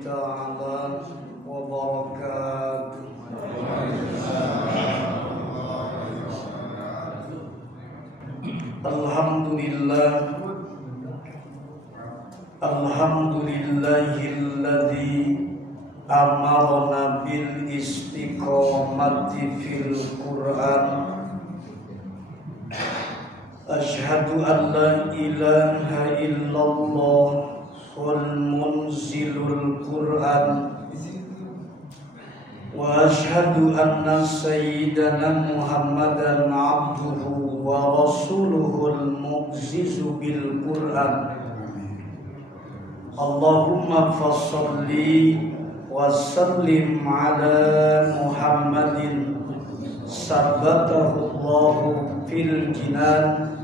ta'ala wa barakatuh. Alhamdulillahilladzi amarna bil istiqomati fil Qur'an. Asyhadu an la ilaha illallah wal munzilul Qur'an wa asyhadu anna sayyidana Muhammadan abduhu wa rasuluhul mu'jizu bil Qur'an. Allahumma fasholli wa sallim ala Muhammadin sabatahu Allahu fil jinan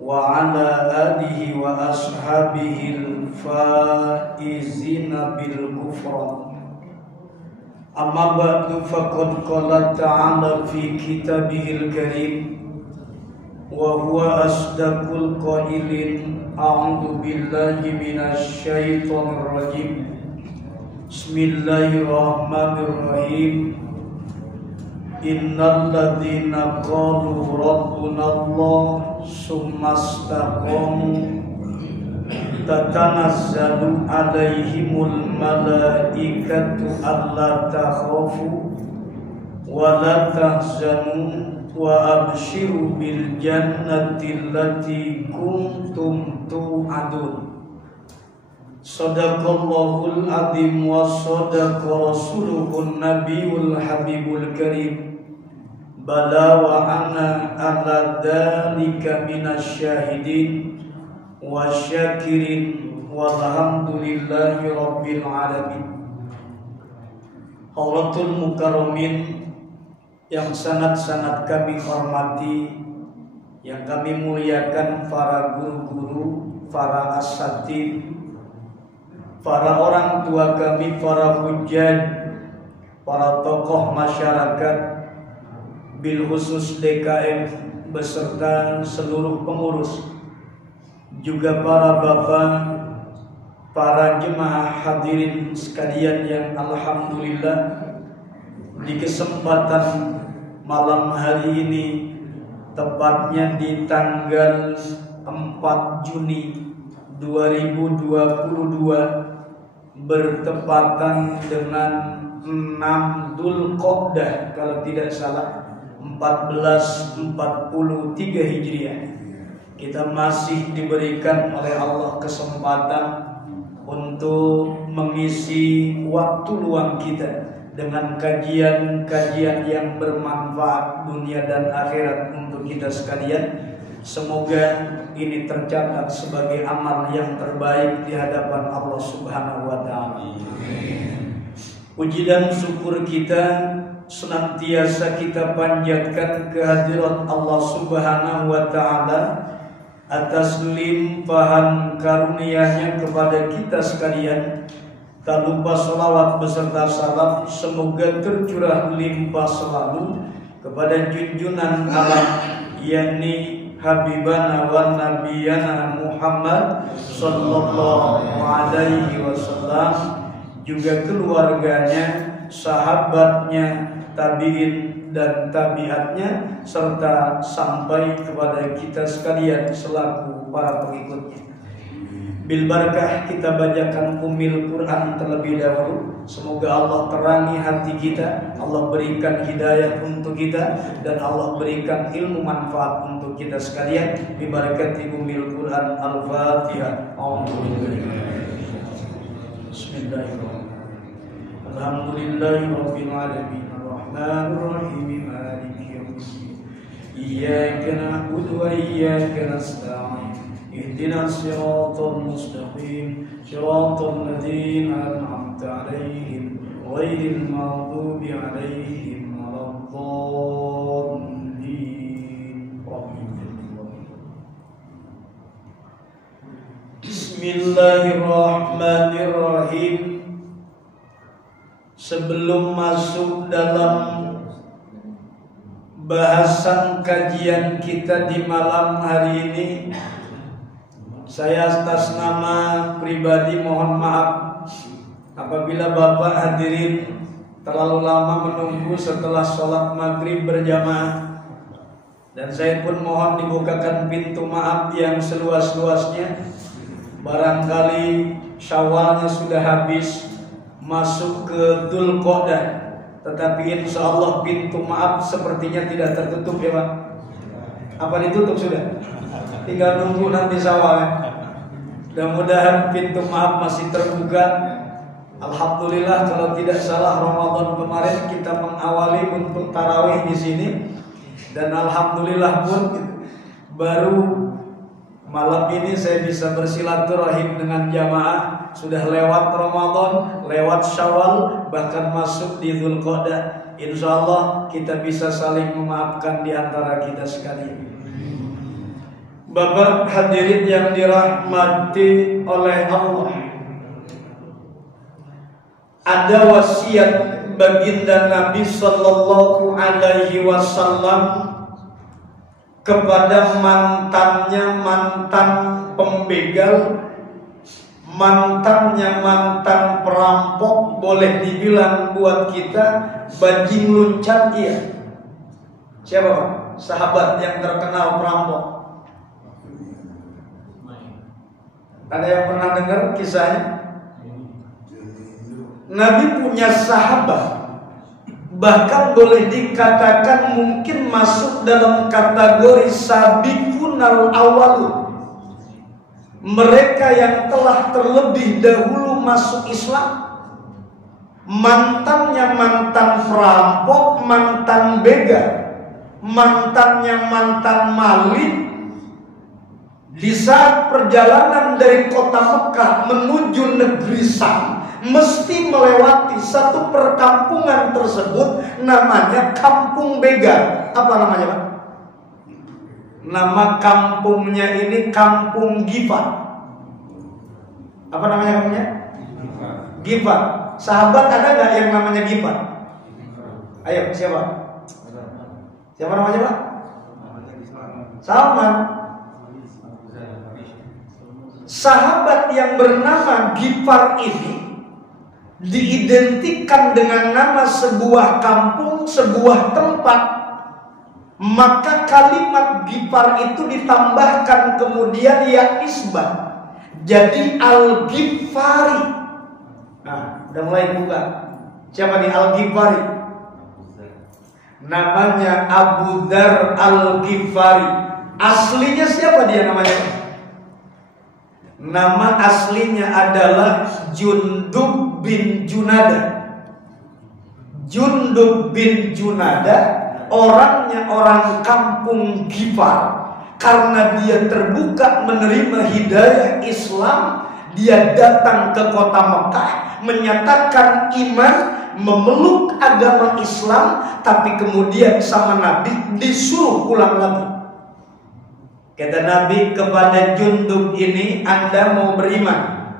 wa ala alihi wa ashabihi al-faizina bil ghufran. Amma ba'du, faqad qala ta'ala fi kitabihil karim wa huwa asdaqul qailin. A'udzu billahi minasy syaithanir rajim. Bismillahirrahmanirrahim. Innal ladzina qalu rabbuna Allah summa istaqamu tatanazzalu alaihimul malaikatu alla takhafu wa la tahzanu wa abshiru bil jannati allati kuntum tu'adun. Sadaqallahul azim wa sadaqa rasuluhun nabiyul habibul karim. Bala wa ana ala dzalika minasyahidin wa syakirin walhamdulillahi rabbil alamin. Haulatul mukarramin yang sangat-sangat kami hormati, yang kami muliakan, para guru-guru, para asatidz, para orang tua kami, para hujjaj, para tokoh masyarakat, bil khusus DKM beserta seluruh pengurus, juga para bapak, para jemaah hadirin sekalian yang alhamdulillah di kesempatan malam hari ini, tepatnya di tanggal 4 Juni 2022 bertepatan dengan 6 Dzulqa'dah kalau tidak salah 1443 Hijriah. Kita masih diberikan oleh Allah kesempatan untuk mengisi waktu luang kita dengan kajian-kajian yang bermanfaat dunia dan akhirat untuk kita sekalian. Semoga ini tercatat sebagai amal yang terbaik di hadapan Allah Subhanahu wa taala. Puji dan syukur kita senantiasa kita panjatkan kehadirat Allah Subhanahu wa taala atas limpahan karunia-Nya kepada kita sekalian. Tak lupa salawat beserta salam semoga tercurah limpah selalu kepada junjungan alam, yakni Habibana wa Nabiyana Muhammad sallallahu alaihi wasallam, juga keluarganya, sahabatnya, tabi'in dan tabi'atnya, serta sampai kepada kita sekalian selaku para pengikutnya. Bil barakah kita bacakan Ummul Quran terlebih dahulu. Semoga Allah terangi hati kita, Allah berikan hidayah untuk kita, dan Allah berikan ilmu manfaat untuk kita sekalian. Bi barakati Ummul Quran. Al-Fatihah. Bismillahirrahmanirrahim. Alhamdulillahirabbil alamin. Arrahmanir rahim. Maliki yaumiddin. Iyyaka na'budu wa iyyaka nasta'in. اهدنا الصراط المستقيم صراط الذين أنعمت عليهم غير المغضوب عليهم ولا الضالين. Bismillahirrahmanirrahim. Sebelum masuk dalam bahasan kajian kita di malam hari ini, Saya atas nama pribadi mohon maaf apabila Bapak hadirin terlalu lama menunggu setelah sholat maghrib berjamaah. Dan saya pun mohon dibukakan pintu maaf yang seluas-luasnya. Barangkali Syawalnya sudah habis, masuk ke Dzulqa'dah, tetapi insya Allah pintu maaf sepertinya tidak tertutup ya Pak. Apa ditutup sudah? Tinggal nunggu nanti Syawal. Mudah-mudahan pintu maaf masih terbuka. Alhamdulillah kalau tidak salah Ramadan kemarin kita mengawali untuk tarawih di sini, dan alhamdulillah pun baru malam ini saya bisa bersilaturahim dengan jamaah. Sudah lewat Ramadan, lewat Syawal, bahkan masuk di Dzulqa'dah. Insya Allah kita bisa saling memaafkan di antara kita sekalian. Bapak hadirin yang dirahmati oleh Allah, ada wasiat baginda Nabi Sallallahu Alaihi Wasallam kepada mantannya mantan pembegal, mantannya mantan perampok, boleh dibilang buat kita bajing luncat. Iya. Siapa Pak? Sahabat yang terkenal perampok. Ada yang pernah dengar kisahnya? Nabi punya sahabat, bahkan boleh dikatakan mungkin masuk dalam kategori sabiqunal awal. Mereka yang telah terlebih dahulu masuk Islam. Mantannya mantan perampok, mantan begal, mantannya mantan maling. Di saat perjalanan dari kota Mekah menuju negeri Syam, mesti melewati satu perkampungan tersebut, namanya Kampung Begal. Apa namanya Pak? Nama kampungnya ini Kampung Ghifar. Apa namanya kampungnya? Ghifar. Sahabat ada nggak yang namanya Ghifar? Ayo, siapa? Siapa namanya Pak? Salman. Sahabat yang bernama Ghifar ini diidentikan dengan nama sebuah kampung, sebuah tempat. Maka kalimat Ghifar itu ditambahkan kemudian ya nisbah, jadi Al-Ghifari. Nah, udah mulai buka. Siapa nih Al-Ghifari? Namanya Abu Dzar Al-Ghifari. Aslinya siapa dia namanya? Nama aslinya adalah Jundub bin Junada. Jundub bin Junada orangnya orang kampung Ghifar. Karena dia terbuka menerima hidayah Islam, dia datang ke kota Mekah menyatakan iman, memeluk agama Islam, tapi kemudian sama Nabi disuruh pulang lagi. Kata Nabi kepada Jundub ini, Anda mau beriman?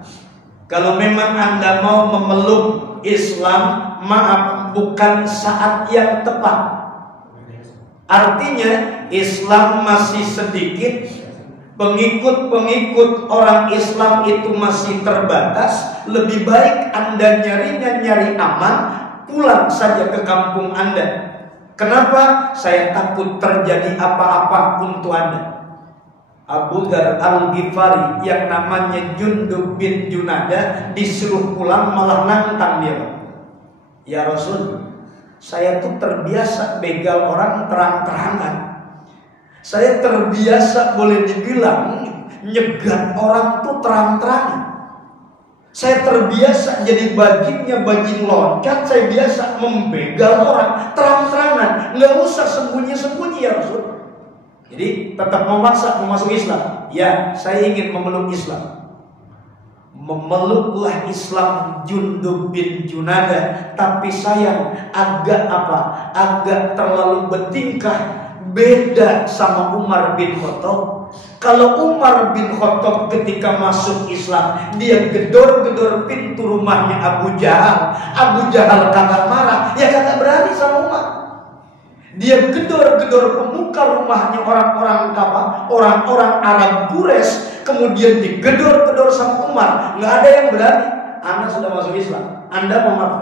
Kalau memang Anda mau memeluk Islam, maaf, bukan saat yang tepat. Artinya Islam masih sedikit, pengikut-pengikut orang Islam itu masih terbatas. Lebih baik Anda nyari aman, pulang saja ke kampung Anda. Kenapa? Saya takut terjadi apa-apa untuk Anda. Abu Dzar Al-Ghifari yang namanya Jundub bin Junada disuruh pulang, malah nantang dia. Ya Rasul, saya tuh terbiasa begal orang terang-terangan. Saya terbiasa boleh dibilang nyegat orang tuh terang-terangan. Saya terbiasa jadi bajingnya bajing loncat. Saya biasa membegal orang terang-terangan, nggak usah sembunyi-sembunyi ya Rasul. Jadi tetap memaksa mau masuk Islam. Ya, saya ingin memeluk Islam. Memeluklah Islam Jundub bin Junada. Tapi sayang agak terlalu bertingkah beda sama Umar bin Khattab. Kalau Umar bin Khattab ketika masuk Islam, dia gedor-gedor pintu rumahnya Abu Jahal. Abu Jahal kagak marah, ya kagak berani sama Umar. Dia gedor-gedor pemuka rumahnya orang-orang Arab Quraisy. kemudian digedor-gedor sama Umar, nggak ada yang berani. Anda sudah masuk Islam, Anda mau apa?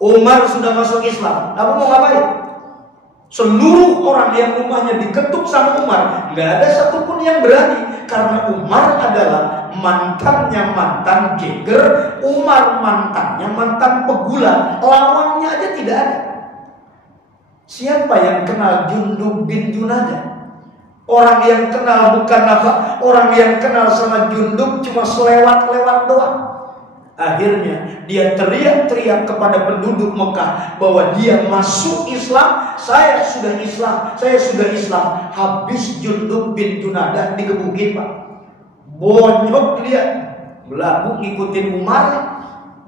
Umar sudah masuk Islam, kamu mau ngapain? Seluruh orang yang rumahnya diketuk sama Umar, nggak ada satupun yang berani, karena Umar adalah mantannya mantan geger, Umar mantannya mantan pegula, lawannya aja tidak ada. Siapa yang kenal Jundub bin Junadah? Orang yang kenal bukan apa? Orang yang kenal sama Jundub cuma selewat-lewat doang. Akhirnya dia teriak-teriak kepada penduduk Mekah bahwa dia masuk Islam. Saya sudah Islam, saya sudah Islam. Habis Jundub bin Junadah digebukin, Pak. Bonyok dia, belagu ngikutin Umar.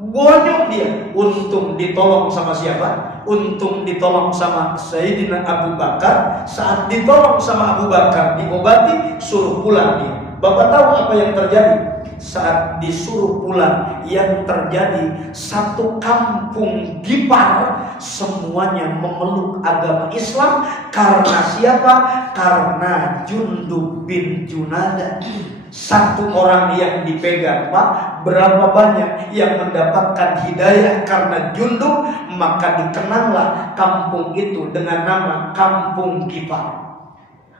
Bonyok dia. Untung ditolong sama siapa? Untung ditolong sama Sayyidina Abu Bakar. Saat ditolong sama Abu Bakar diobati, suruh pulang dia. Bapak tahu apa yang terjadi? Saat disuruh pulang, yang terjadi satu kampung Gipar semuanya memeluk agama Islam. Karena siapa? Karena Jundub bin Junadah. Satu orang yang dipegang, Pak, berapa banyak yang mendapatkan hidayah karena Jundub. Maka dikenallah kampung itu dengan nama Kampung Gipar.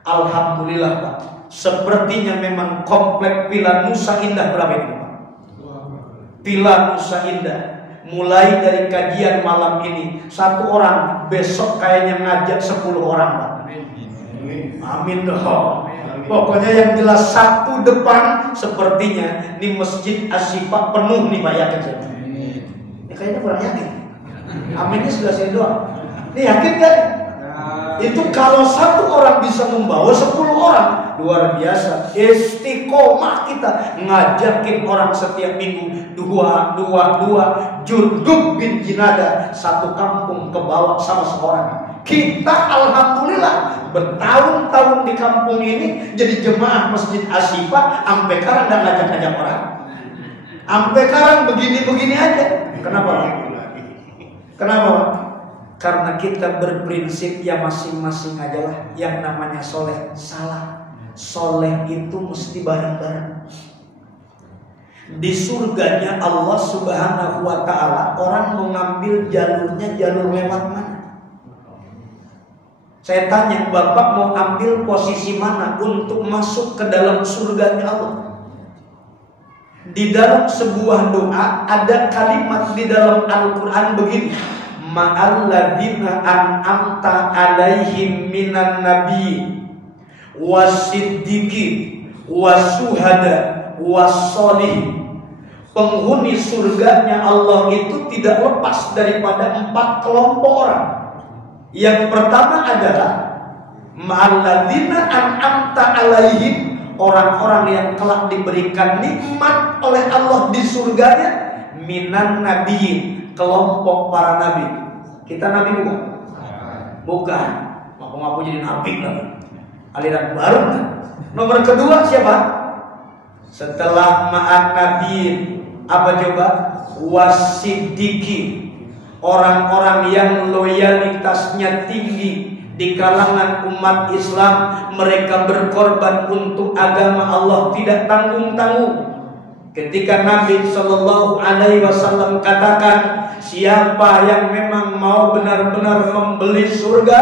Alhamdulillah, Pak. Sepertinya memang komplek Villa Nusa Indah berapa itu, Pak? Villa Nusa Indah. Mulai dari kajian malam ini, satu orang, besok kayaknya ngajak 10 orang, Pak. Amin dong. Pokoknya yang jelas satu depan sepertinya di Masjid Asyifa penuh nih, Pak, yakin saya. Ini kayaknya kurang yakin. Aminnya sudah saya doang. Ini yakin kan? Itu kalau satu orang bisa membawa 10 orang, luar biasa. Istiqomah kita ngajakin orang setiap minggu dua. Jundub bin Junadah satu kampung kebawa sama seorang. Kita alhamdulillah bertahun-tahun di kampung ini jadi jemaah Masjid Asyifa. Sampai sekarang nggak ngajak-ngajak orang. Sampai sekarang begini-begini aja. Kenapa? Kenapa? Karena kita berprinsip ya masing-masing aja lah. Yang namanya soleh salah. Soleh itu mesti bareng-bareng. Di surganya Allah Subhanahu wa ta'ala, orang mengambil jalurnya jalur lewat mana? Saya tanya, Bapak mau ambil posisi mana untuk masuk ke dalam surganya Allah? Di dalam sebuah doa ada kalimat di dalam Al-Quran begini: ma'alladzina an'amta alaihim minan nabiyyin wasiddiqin wasuhada wassolihin. Penghuni surganya Allah itu tidak lepas daripada 4 kelompok orang. Yang pertama adalah ma'alladzina an'amta alaihim, orang-orang yang kelak diberikan nikmat oleh Allah di surganya, minan nabiyyin, kelompok para nabi. Kita nabi bukan? Bukan. Ngaku-ngaku jadi nabi lagi. Aliran baru kan? Nomor kedua siapa? Setelah ma'an nabiin, apa coba? Wasiddiqin, orang-orang yang loyalitasnya tinggi di kalangan umat Islam. Mereka berkorban untuk agama Allah tidak tanggung-tanggung. Ketika Nabi Shallallahu Alaihi Wasallam katakan, siapa yang memang mau benar-benar membeli surga,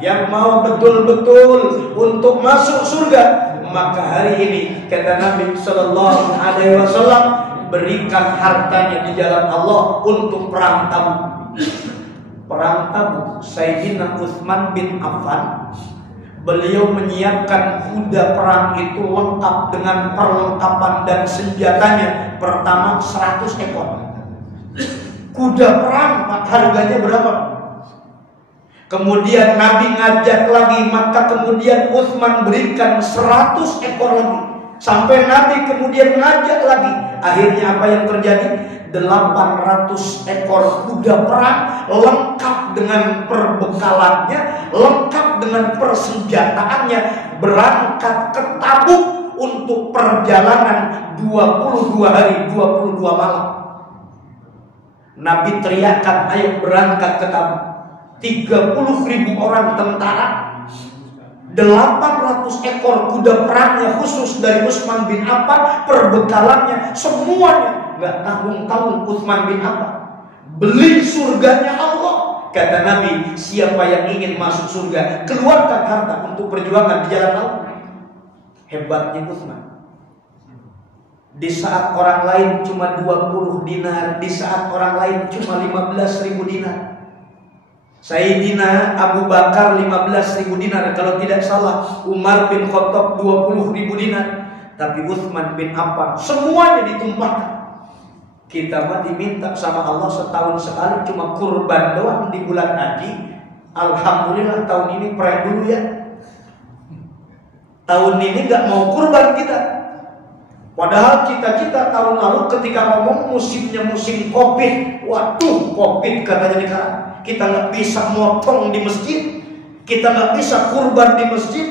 yang mau betul-betul untuk masuk surga, maka hari ini kata Nabi Shallallahu Alaihi Wasallam, berikan hartanya di jalan Allah untuk perang Tabuk. Perang Tabuk, Sayyidina Utsman bin Affan, beliau menyiapkan kuda perang itu lengkap dengan perlengkapan dan senjatanya. Pertama 100 ekor kuda perang, harganya berapa? Kemudian Nabi ngajak lagi, maka kemudian Utsman berikan 100 ekor lagi. Sampai Nabi kemudian ngajak lagi. Akhirnya apa yang terjadi? 800 ekor kuda perang lengkap dengan perbekalannya, lengkap dengan persenjataannya, berangkat ke Tabuk untuk perjalanan 22 hari 22 malam. Nabi teriakkan, ayo berangkat ke Tabuk. 30.000 orang tentara 800 ekor kuda perangnya khusus dari Utsman bin Affan, perbekalannya semuanya nggak tanggung-tanggung Utsman bin Affan. Beli surganya Allah. Kata Nabi, siapa yang ingin masuk surga, keluarkan harta untuk perjuangan di jalan Allah. Hebatnya Utsman. Di saat orang lain cuma 20 dinar, di saat orang lain cuma 15.000 dinar. Sayyidina Abu Bakar 15.000 dinar, kalau tidak salah Umar bin Khattab 20.000 dinar, tapi Utsman bin Affan semuanya ditumpahkan. Kita mah diminta sama Allah setahun sekali cuma kurban doang di bulan haji. Alhamdulillah tahun ini pray dulu ya. Tahun ini gak mau kurban kita. Padahal kita tahun lalu ketika ngomong musimnya musim Covid, waduh Covid katanya sekarang. Kita nggak bisa motong di masjid, kita nggak bisa kurban di masjid,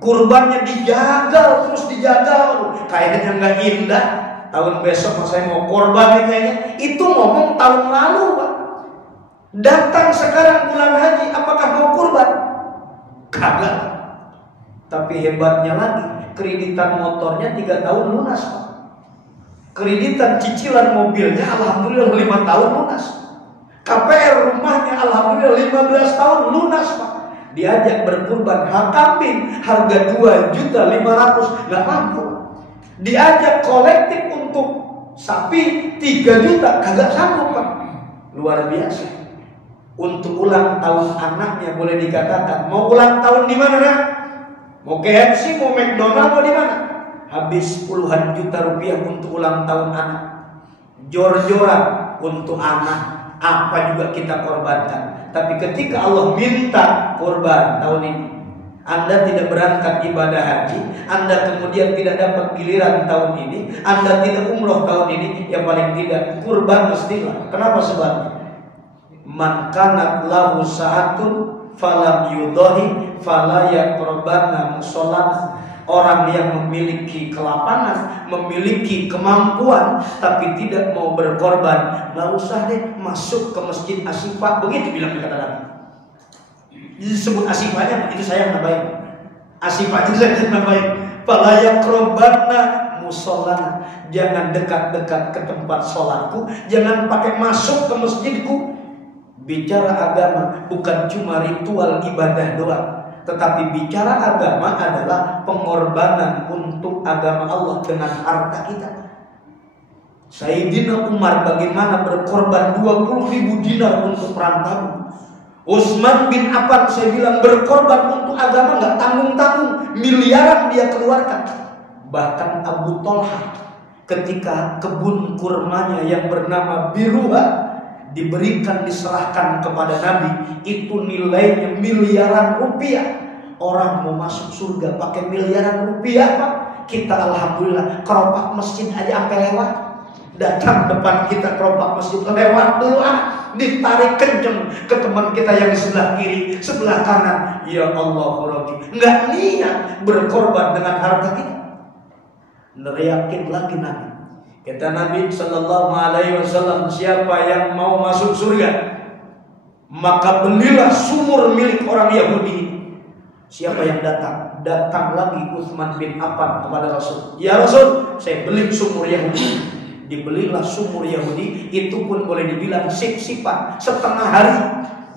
kurbannya dijagal terus dijagal, kayaknya nggak indah. Tahun besok saya mau kurban kayaknya. Itu ngomong tahun lalu, Pak. Datang sekarang bulan haji, apakah mau kurban? Kagak. Tapi hebatnya lagi, kreditan motornya 3 tahun lunas, Pak. Kreditan cicilan mobilnya alhamdulillah 5 tahun lunas. KPR rumahnya alhamdulillah 15 tahun lunas, Pak. Diajak berkurban kambing harga 2.500.000 nggak mampu. Diajak kolektif untuk sapi 3 juta kagak sanggup, Pak. Luar biasa. Untuk ulang tahun anaknya boleh dikatakan mau ulang tahun di mana, Nak? Mau KFC, mau McDonald, mau di mana? Habis puluhan juta rupiah untuk ulang tahun anak. Jor-joran untuk anak. Apa juga kita korbankan. Tapi ketika Allah minta korban tahun ini, Anda tidak berangkat ibadah haji, Anda kemudian tidak dapat giliran tahun ini, Anda tidak umroh tahun ini, ya paling tidak kurban mestilah. Kenapa sebabnya? Man kanat lahu sa'atun falam yudahi fala yaqrabanna musallana. Orang yang memiliki kelapangan, memiliki kemampuan, tapi tidak mau berkorban, nggak usah deh masuk ke masjid Asyifa. Begitu bilang kata Nabi. Disebut Asyifanya, itu saya nambahin. Asyifa itu saya nambahin. Fala yaqrabanna musallana. Jangan dekat-dekat ke tempat sholatku, jangan pakai masuk ke masjidku. Bicara agama bukan cuma ritual ibadah doang, tetapi bicara agama adalah pengorbanan untuk agama Allah dengan harta kita. Sayyidina Umar bagaimana berkorban 20.000 dinar untuk perang Tabuk. Utsman bin Affan saya bilang berkorban untuk agama nggak tanggung-tanggung, miliaran dia keluarkan. Bahkan Abu Thalha ketika kebun kurmanya yang bernama Biruha diberikan, diserahkan kepada Nabi, itu nilainya miliaran rupiah. Orang mau masuk surga pakai miliaran rupiah, Pak. Kita alhamdulillah keropak masjid aja sampai lewat. Datang depan kita keropak masjid lewat dulu, ditarik kenceng ke teman kita yang sebelah kiri, sebelah kanan. Ya Allah, Rabbi, nggak niat berkorban dengan harta kita. Neriakin lagi Nabi. Kata Nabi Sallallahu Alaihi Wasallam, siapa yang mau masuk surga, maka belilah sumur milik orang Yahudi. Siapa yang datang? Datang lagi Utsman bin Affan kepada Rasul. Ya Rasul, saya beli sumur Yahudi. Dibelilah sumur Yahudi. Itu pun boleh dibilang sip-sipan, setengah hari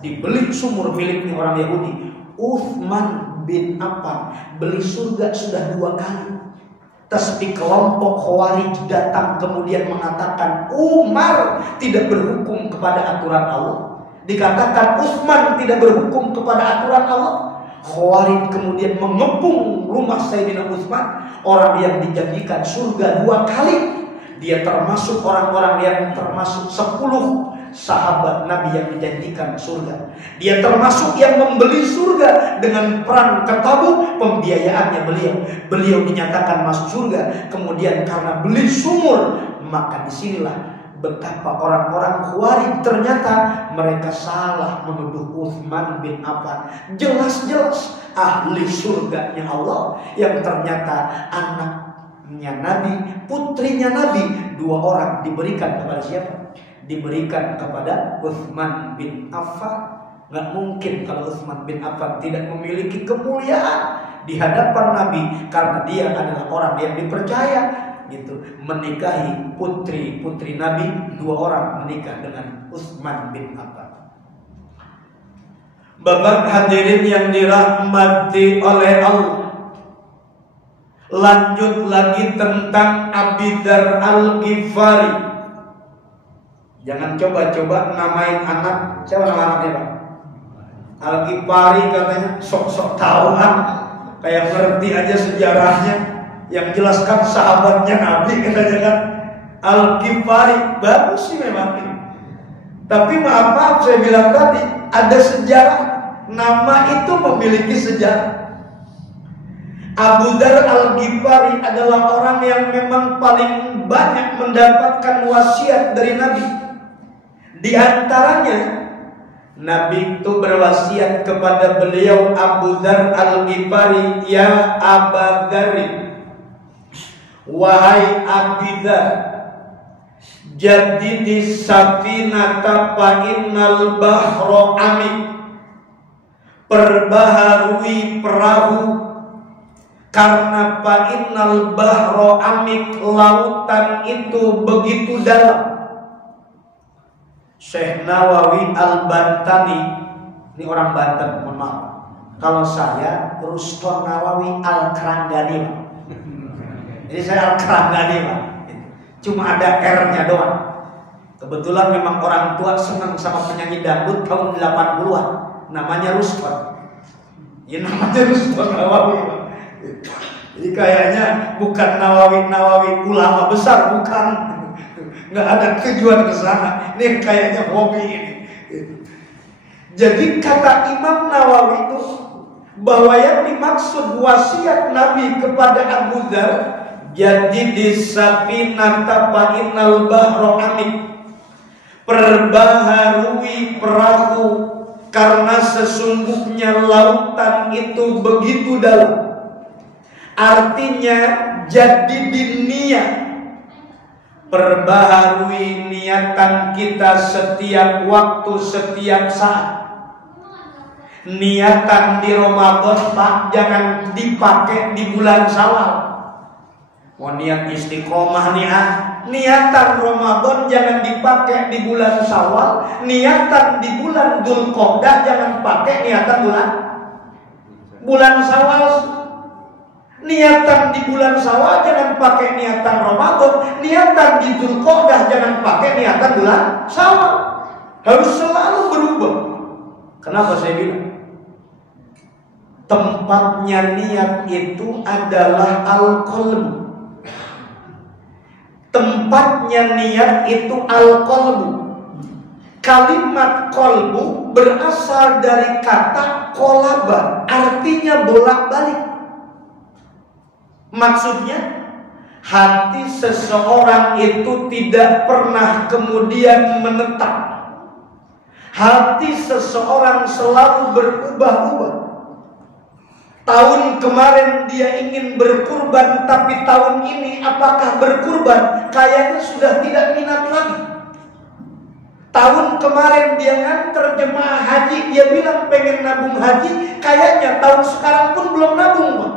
dibeli sumur miliknya orang Yahudi. Utsman bin Affan beli surga sudah 2 kali. Tapi kelompok Khawarij datang kemudian mengatakan Umar tidak berhukum kepada aturan Allah. Dikatakan Utsman tidak berhukum kepada aturan Allah. Khawarij kemudian mengepung rumah Sayyidina Utsman, orang yang dijanjikan surga 2 kali. Dia termasuk orang-orang yang termasuk 10 sahabat Nabi yang dijanjikan surga. Dia termasuk yang membeli surga dengan perang ke Tabuk, pembiayaannya beliau. Beliau dinyatakan masuk surga. Kemudian karena beli sumur, maka disinilah betapa orang-orang Khawarij ternyata mereka salah menuduh Utsman bin Affan. Jelas-jelas ahli surganya Allah yang ternyata anaknya Nabi, putrinya Nabi, 2 orang diberikan kepada siapa? Diberikan kepada Utsman bin Affan. Nggak mungkin kalau Utsman bin Affan tidak memiliki kemuliaan di hadapan Nabi karena dia adalah orang yang dipercaya gitu, menikahi putri Nabi. 2 orang menikah dengan Utsman bin Affan. Bapak hadirin yang dirahmati oleh Allah, lanjut lagi tentang Abi Dzar Al-Ghifari. Jangan coba-coba namain anak. Siapa nama anaknya, Pak? Al-Ghifari, katanya sok-sok tahu kayak ngerti aja sejarahnya. Yang jelaskan sahabatnya Nabi, katanya kan. Al-Ghifari bagus sih memang ini. Tapi maaf saya bilang tadi, ada sejarah. Nama itu memiliki sejarah. Abu Dzar Al-Ghifari adalah orang yang memang paling banyak mendapatkan wasiat dari Nabi. Di antaranya, Nabi itu berwasiat kepada beliau Abu Dzar Al-Ghifari, ya Aba Dzar, wahai Abi Dzar, jadidi safinata fa innal bahra amik, perbaharui perahu karena fa innal bahra amik, lautan itu begitu dalam. Syekh Nawawi Al-Bantani, ini orang Banten, mohon maaf. Kalau saya Ruston Nawawi Al-Kranggani. Jadi saya Al-Kranggani, Pak. Cuma ada R-nya doang. Kebetulan memang orang tua senang sama penyanyi dangdut tahun 80-an. Namanya Ruston. Ya namanya Ruston Nawawi, Pak. Jadi kayaknya bukan Nawawi ulama besar, bukan. Nggak ada tujuan ke sana. Ini kayaknya hobi ini. Jadi kata Imam Nawawi itu bahwa yang dimaksud wasiat Nabi kepada Abu Dzar, jadi disafinata fa innal bahra amik, perbaharui perahu karena sesungguhnya lautan itu begitu dalam. Artinya jadi niat, perbaharui niatan kita setiap waktu, setiap saat. Niatan di Ramadan, Pak, jangan dipakai di bulan Syawal. Mau niat istiqomah nih, niatan Ramadan jangan dipakai di bulan Syawal. Niatan di bulan Dzulqa'dah jangan pakai niatan bulan Syawal. Niatan di bulan Syawal jangan pakai niatan Ramadan. Niatan di Dzulqa'dah jangan pakai niatan bulan Syawal. Harus selalu berubah. Kenapa saya bilang? Tempatnya niat itu adalah al-qalbu. Tempatnya niat itu al-qalbu. Kalimat qalbu berasal dari kata qalaba, artinya bolak-balik. Maksudnya, hati seseorang itu tidak pernah kemudian menetap. Hati seseorang selalu berubah-ubah. Tahun kemarin dia ingin berkurban, tapi tahun ini apakah berkurban? Kayaknya sudah tidak minat lagi. Tahun kemarin dia nganter jemaah haji, dia bilang pengen nabung haji, kayaknya tahun sekarang pun belum nabung, Pak.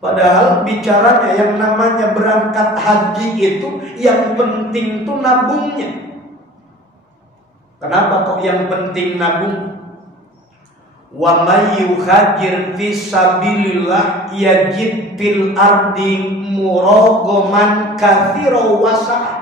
Padahal bicaranya yang namanya berangkat haji itu yang penting tuh nabungnya. Kenapa kok yang penting nabung? Wa may yuhajir fi sabilillah yajid fil ardi muraghaman katsira wasa'a.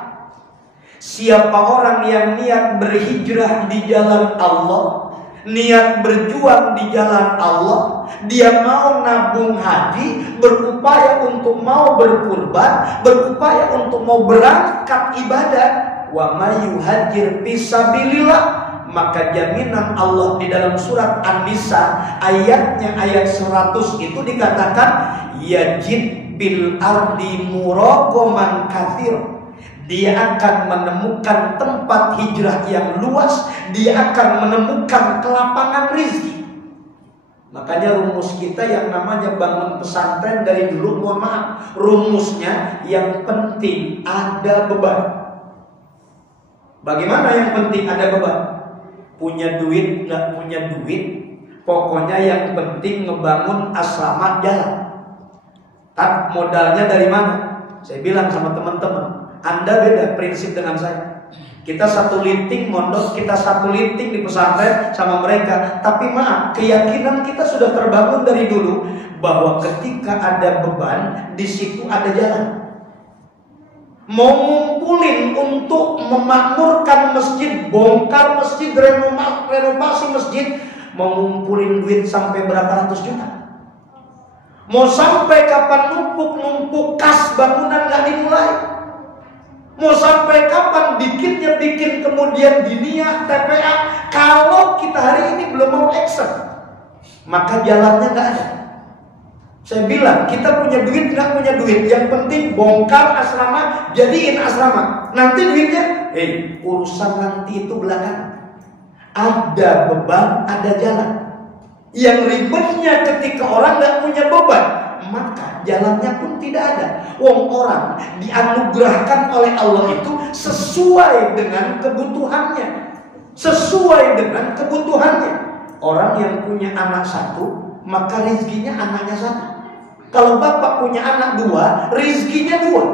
Siapa orang yang niat berhijrah di jalan Allah, niat berjuang di jalan Allah, dia mau nabung haji, berupaya untuk mau berkurban, berupaya untuk mau berangkat ibadah, wa may yuhajir fi sabilillah, maka jaminan Allah di dalam surat An-Nisa ayatnya ayat 100 itu dikatakan yajid bil ardi muraqaman katsir. Dia akan menemukan tempat hijrah yang luas, dia akan menemukan kelapangan rezeki. Makanya rumus kita yang namanya bangun pesantren dari dulu, mohon maaf, rumusnya yang penting ada beban. Bagaimana yang penting ada beban? Punya duit, nggak punya duit, Pokoknya yang penting ngebangun asrama jalan. Tak modalnya dari mana? Saya bilang sama teman-teman, Anda beda prinsip dengan saya. Kita satu linting mondok, kita satu linting di pesantren sama mereka. Tapi maaf, keyakinan kita sudah terbangun dari dulu bahwa ketika ada beban, di situ ada jalan. Mau ngumpulin untuk memakmurkan masjid, bongkar masjid, renovasi masjid, mau ngumpulin duit sampai berapa ratus juta. Mau sampai kapan numpuk kas bangunan gak dimulai. Mau sampai kapan bikin kemudian dinia, TPA. Kalau kita hari ini belum mau action, maka jalannya gak ada. Saya bilang, kita punya duit, nggak punya duit, yang penting bongkar asrama, jadiin asrama. Nanti duitnya, urusan nanti itu belakangan. Ada beban, ada jalan. Yang ribetnya ketika orang nggak punya beban, maka jalannya pun tidak ada. Wong orang dianugerahkan oleh Allah itu sesuai dengan kebutuhannya. Sesuai dengan kebutuhannya. Orang yang punya anak satu, maka rezekinya anaknya satu. Kalau bapak punya anak dua, rezekinya dua.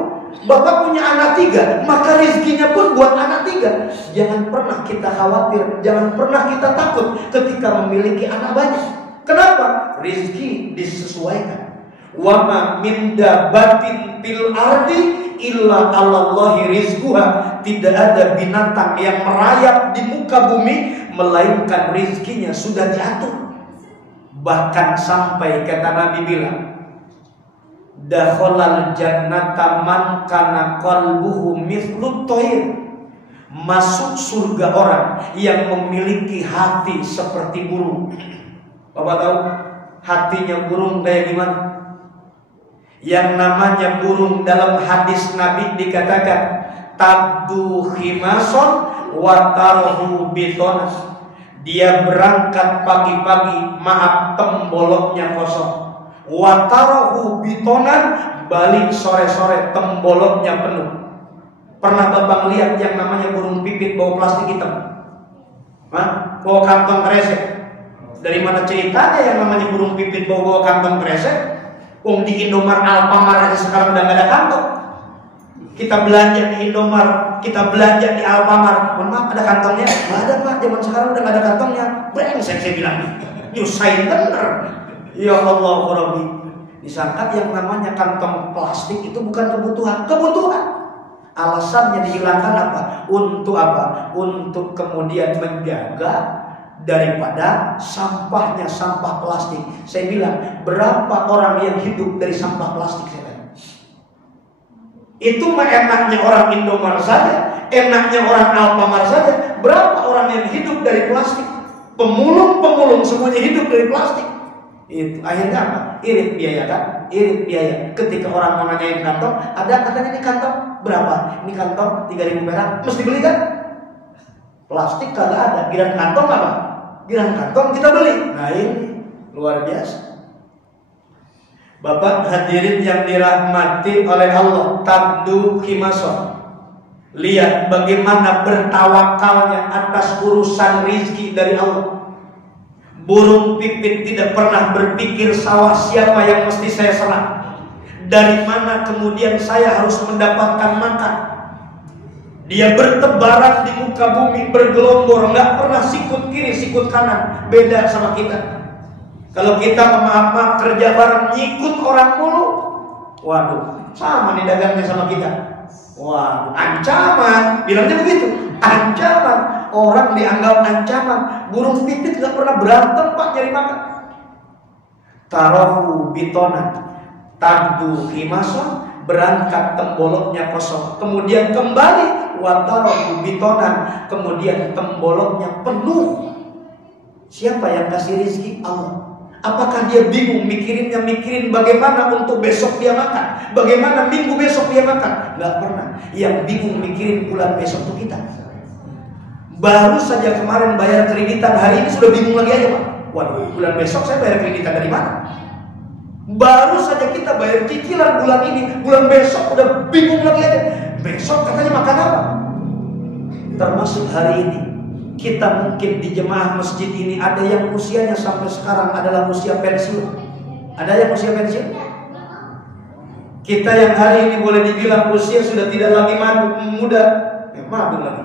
Bapak punya anak tiga, maka rezekinya pun buat anak tiga. Jangan pernah kita khawatir, jangan pernah kita takut ketika memiliki anak banyak. Kenapa? Rezeki disesuaikan. Wa ma min dabbatin fil ardi illa 'alallahi rizquha. Tidak ada binatang yang merayap di muka bumi melainkan rezekinya sudah diatur. Bahkan sampai kata Nabi bilang, dakhalal jannata man kana qalbuhu mithlut thair. Masuk surga orang yang memiliki hati seperti burung. Bapak tahu hatinya burung kayak gimana? Yang namanya burung dalam hadis Nabi dikatakan tabdu khimason wa tarhu bitonas. Dia berangkat pagi-pagi, maaf temboloknya kosong. Watarohu bitonan, balik sore-sore temboloknya penuh. Pernah bapak lihat yang namanya burung pipit bawa plastik hitam? Hah? Bawa kantong kresek. Dari mana ceritanya yang namanya burung pipit bawa kantong kresek? Di Indomaret Alfamart aja sekarang udah gak ada kantong. Kita belanja di Indomaret, kita belanja di Alfamart. Mohon maaf, ada kantongnya? Gak ada pak, zaman sekarang udah gak ada kantongnya. Brengsek saya bilang. Nyusahin bener. Ya Allah Rabbi. Disangka yang namanya kantong plastik itu bukan kebutuhan. Kebutuhan. Alasannya dihilangkan apa? Untuk apa? Untuk kemudian menjaga daripada sampahnya sampah plastik. Saya bilang, berapa orang yang hidup dari sampah plastik? Saya tanya. Itu mah enaknya orang Indomaret saja, enaknya orang Alfamart saja. Berapa orang yang hidup dari plastik? Pemulung semuanya hidup dari plastik. Itu akhirnya apa? Irit biaya kan? Irit biaya. Ketika orang mau nanyain kantong, ada katanya ini kantong berapa? Ini kantong 3.000 perak, mesti beli kan? Plastik kagak ada. Giliran kantong apa? Giliran kantong kita beli. Nah ini luar biasa. Bapak hadirin yang dirahmati oleh Allah, tabdu khimason. Lihat bagaimana bertawakalnya atas urusan rizki dari Allah. Burung pipit tidak pernah berpikir sawah siapa yang mesti saya serang. Dari mana kemudian saya harus mendapatkan makan. Dia bertebaran di muka bumi, bergelombor, nggak pernah sikut kiri, sikut kanan. Beda sama kita. Kalau kita maaf kerja bareng nyikut orang mulu, waduh, sama nih dagangnya sama kita. Waduh, ancaman, bilangnya begitu, ancaman. Orang dianggap ancaman. Burung pipit nggak pernah berantem pak nyari makan. Tarohu bitonan, tabdu khimason, berangkat temboloknya kosong, kemudian kembali watarohu bitonan, kemudian temboloknya penuh. Siapa yang kasih rezeki? Allah. Apakah dia bingung mikirin bagaimana untuk besok dia makan, bagaimana minggu besok dia makan? Nggak pernah. Yang bingung mikirin bulan besok itu kita. Baru saja kemarin bayar kreditan, hari ini sudah bingung lagi aja pak. Waduh, bulan besok saya bayar kreditan dari mana? Baru saja kita bayar cicilan bulan ini, bulan besok udah bingung lagi aja. Besok katanya makan apa? Termasuk hari ini. Kita mungkin di jemaah masjid ini ada yang usianya sampai sekarang adalah usia pensiun. Ada yang usia pensiun? Kita yang hari ini boleh dibilang usia sudah tidak lagi muda. Madu lagi.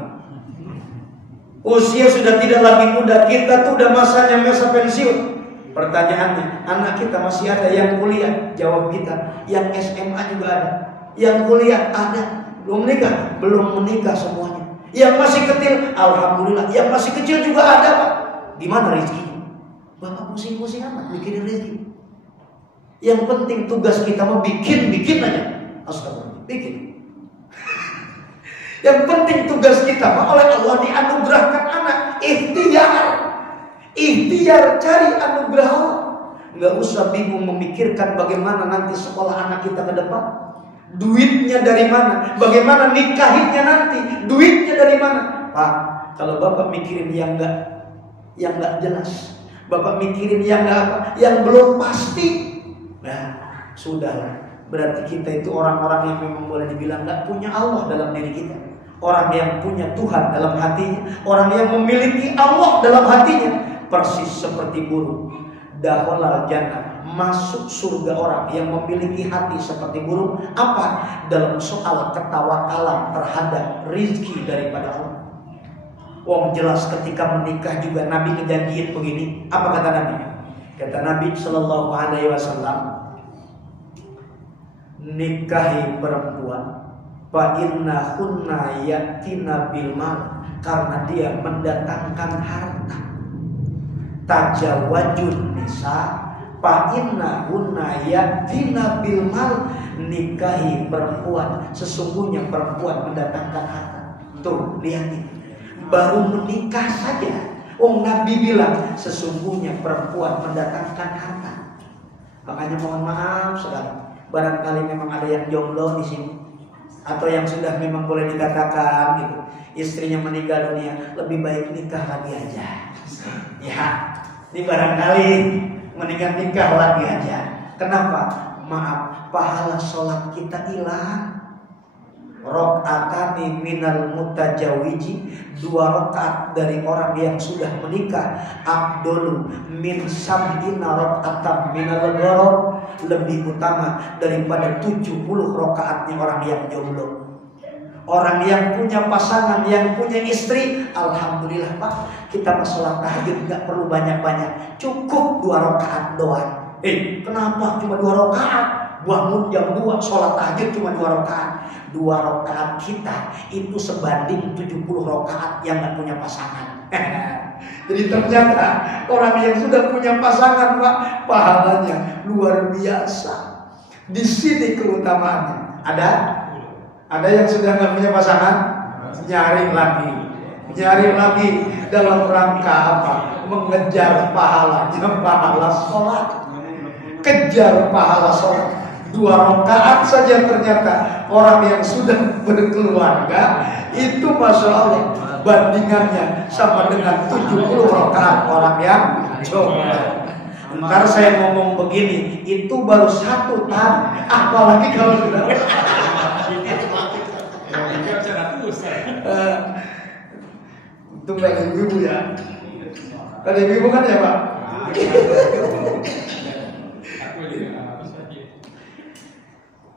Usia sudah tidak lagi muda. Kita tuh udah masanya masa pensiun. Pertanyaannya, anak kita masih ada yang kuliah? Jawab kita, yang SMA juga ada. Yang kuliah ada. Belum menikah? Belum menikah semuanya. Yang masih kecil, alhamdulillah. Yang masih kecil juga ada, Pak. Gimana rezekinya? Bapak pusing-pusing amat mikirin rezeki. Yang penting tugas kita mau bikin aja. Astagfirullah, bikin. Yang penting tugas kita oleh Allah dianugerahkan anak. Ikhtiar cari anugerah Allah. Nggak usah bingung memikirkan bagaimana nanti sekolah anak kita ke depan. Duitnya dari mana? Bagaimana nikahinnya nanti? Duitnya dari mana? Pak, kalau Bapak mikirin yang nggak jelas, Bapak mikirin yang nggak apa, yang belum pasti, nah sudahlah. Berarti kita itu orang-orang yang memang boleh dibilang nggak punya Allah dalam diri kita. Orang yang punya Tuhan dalam hatinya, orang yang memiliki Allah dalam hatinya, persis seperti burung. Dakhalal jannah, masuk surga orang yang memiliki hati seperti burung. Apa? Dalam soal ketawakalan terhadap rizki daripada Allah. Wong jelas ketika menikah juga Nabi ngejanjiin begini. Apa kata Nabi? Kata Nabi Shallallahu Alaihi Wasallam, nikahi perempuan, fa inna hunna yatina bil mal, karena dia mendatangkan harta. Tajawajun nisa, fa inna hunna yatina bil mal, nikahi perempuan, sesungguhnya perempuan mendatangkan harta. Tuh, lihat nih. Baru menikah saja, Nabi bilang sesungguhnya perempuan mendatangkan harta. Makanya mohon maaf sekali, barangkali memang ada yang jomblo di sini, atau yang sudah memang boleh dikatakan gitu, istrinya meninggal dunia, lebih baik nikah lagi aja. Ya, ini barangkali mendingan nikah lagi aja. Kenapa? Maaf, pahala sholat kita hilang. Rok'atani minal mutajawiji, 2 rakaat dari orang yang sudah menikah, abdul min sab'ina rok'atan minal gharab, lebih utama daripada 70 rakaatnya orang yang jomblo. Orang yang punya pasangan, yang punya istri, alhamdulillah Pak, kita sholat tahajud nggak perlu banyak-banyak, cukup 2 rakaat doang. Kenapa cuma 2 rakaat? Bangun jam 2, sholat tahajud cuma 2 rakaat. 2 rakaat kita itu sebanding 70 rakaat yang gak punya pasangan. Jadi ternyata orang yang sudah punya pasangan, Pak, pahalanya luar biasa. Di sini keutamaannya. Ada yang sudah gak punya pasangan? Nyari lagi dalam rangka apa? Mengejar pahala sholat. Kejar pahala sholat. 2 rakaat saja ternyata orang yang sudah berkeluarga itu Masya Allah bandingannya sama dengan 70 rakaat orang yang jomblo. Ntar saya ngomong begini, itu baru 1 tahun, apalagi kalau sudah itu nggak ibu ya, ada ibu kan ya Pak?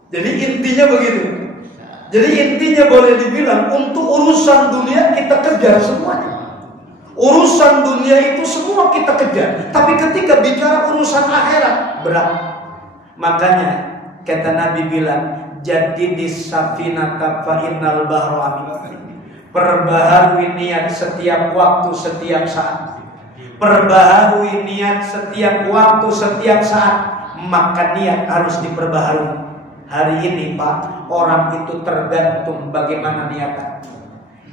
Jadi intinya begitu. Jadi intinya boleh dibilang untuk urusan dunia kita kejar semuanya. Urusan dunia itu semua kita kejar. Tapi ketika bicara urusan akhirat berat. Makanya kata Nabi bilang, jadidis safinata fa innal bahra amin. Perbaharui niat setiap waktu, setiap saat. Perbaharui niat setiap waktu, setiap saat. Maka niat harus diperbaharui. Hari ini Pak, orang itu tergantung bagaimana niatan.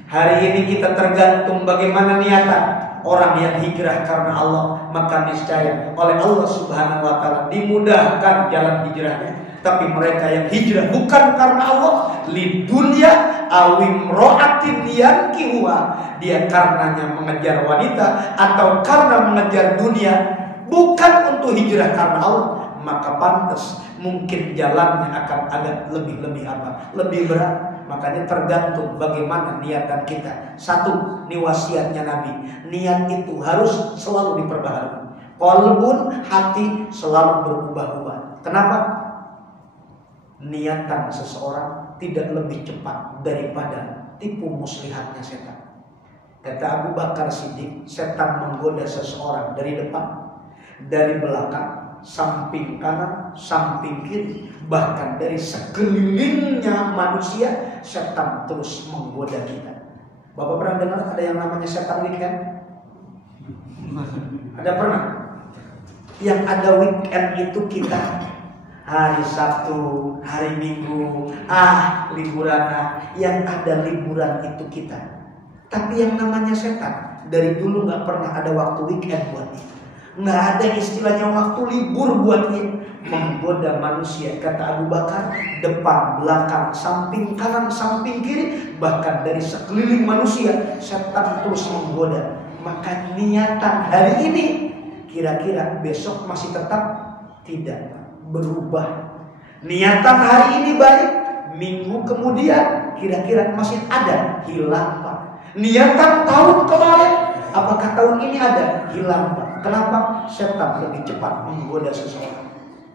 Hari ini kita tergantung bagaimana niatan. Orang yang hijrah karena Allah, maka niscaya oleh Allah Subhanahu wa Ta'ala dimudahkan jalan hijrahnya. Tapi mereka yang hijrah bukan karena Allah, lidunya awim ro'atin yankihuha, dia karenanya mengejar wanita atau karena mengejar dunia, bukan untuk hijrah karena Allah, maka pantas mungkin jalannya akan agak lebih berat. Makanya tergantung bagaimana niatan kita. Satu, ini wasiatnya Nabi, niat itu harus selalu diperbaharui. Qalbun, hati selalu berubah-ubah. Kenapa? Niatan seseorang tidak lebih cepat daripada tipu muslihatnya setan. Kata Abu Bakar Siddiq, setan menggoda seseorang dari depan, dari belakang, samping kanan, samping kiri, bahkan dari sekelilingnya manusia. Setan terus menggoda kita. Bapak pernah dengar ada yang namanya setan weekend? Ada pernah? Yang ada weekend itu kita hari Sabtu, hari Minggu, liburan. Yang ada liburan itu kita. Tapi yang namanya setan dari dulu nggak pernah ada waktu weekend buat dia. Nggak ada istilahnya waktu libur buat dia. Menggoda manusia, kata Abu Bakar, depan, belakang, samping kanan, samping kiri, bahkan dari sekeliling manusia, setan terus menggoda. Maka niatan hari ini kira-kira besok masih tetap tidak berubah. Niatan hari ini baik, minggu kemudian kira-kira masih ada, hilang Pak. Niatan tahun kemarin, apakah tahun ini ada? Hilang Pak. Kenapa? Setan lebih cepat menggoda seseorang.